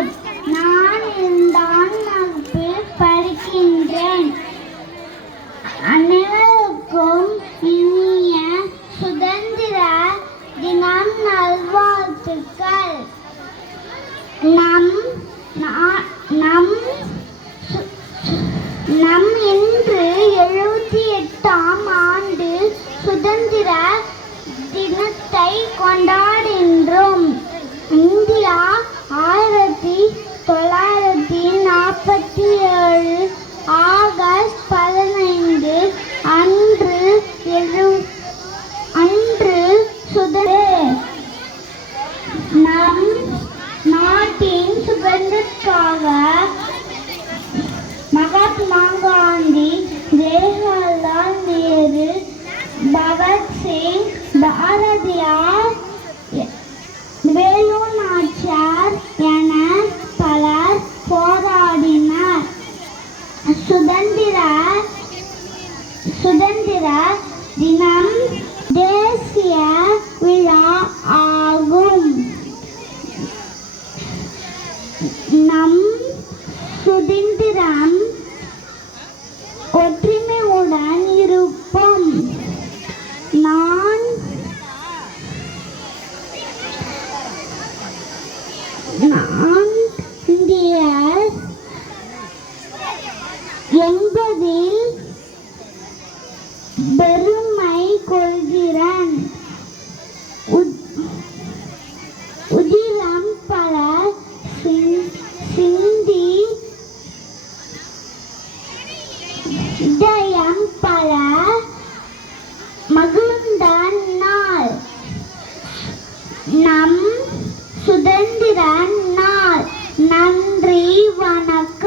வினோத். நான் இரண்டாம் வகுப்பு படிக்கின்றேன். அனைவருக்கும் இனிய சுதந்திர தினம் நல்வாழ்த்துக்கள். நம் இன்று 78ஆம் ஆண்டு சுதந்திர தினத்தை கொண்டாடுகின்றோம். இந்தியா 1947 ஆகஸ்ட் 15 அன்று சுதந்திர நம் நாட்டின் சுதந்திரத்திற்காக மகாத்மா காந்தி, ஜவஹர்லால் நேரு, பகத்சிங், பாரதியார், வேலு நாச்சியார் என பலர் போராடினர். சுதந்திர தினம் தேசிய விழா ஆகும். நம் சுதந்திரம் ஒற்றுமையுடன் இருப்போம். நான் இந்தியர் என்பதில் பெருமை கொள்கிறேன். உதிரம் பல சிந்தி இதயம் பல மகிழ்ந்த நாள் நம் சுதந்திர நாள். நன்றி, வணக்கம்.